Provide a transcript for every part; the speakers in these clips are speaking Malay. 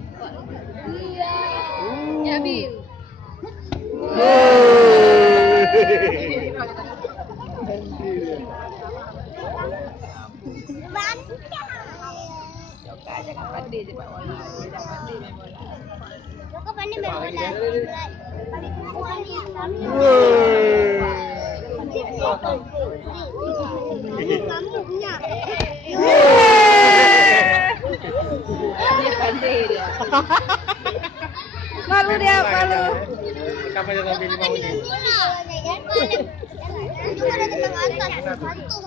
cepat. Iya. Ya, Bil. Joka jangan pandai je pak bola. Jangan pandai main bola. Kau pandai main bola. Kamu punya. Dia pandai dia. Malu dia, malu. Kamu jangan pilih mau ni.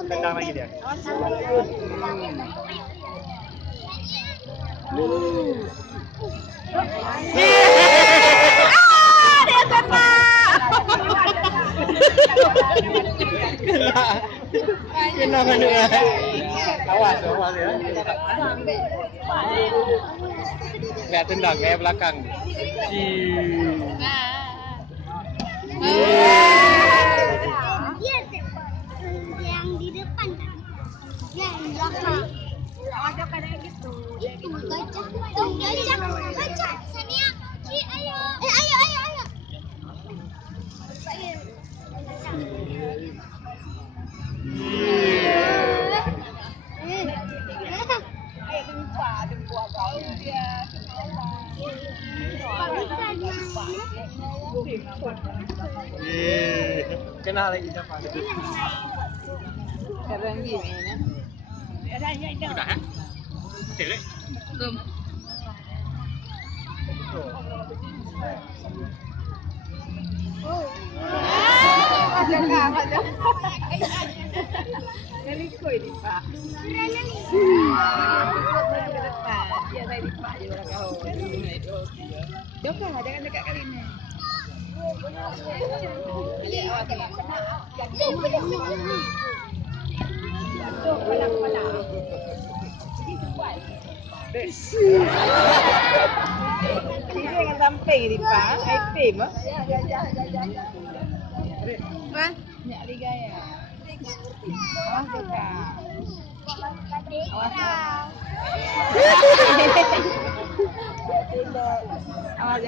Tendang lagi dia. Dia kena. Kena mana? Awas, awas ya. Lihat tendang kayak belakang. Dia yang di depan kan? Yang di belakang. Ada kayak gitu. Itu gajah. Gajah. Sania. Ayo. Ayo. Jumpa kau dia. Kena lagi siapa? Sekarang gini ya. Sudah kan? Selesai. Belum. Ada. Galikoi di Pak. Dia tadi Pak di orang kau. Joka jangan dekat kali ini. Lihat awak ni. Pada. Ini jangan sampai di Pak. Item ah. Kan? Nyak liga ya. Awas Joka. Awas. Awas.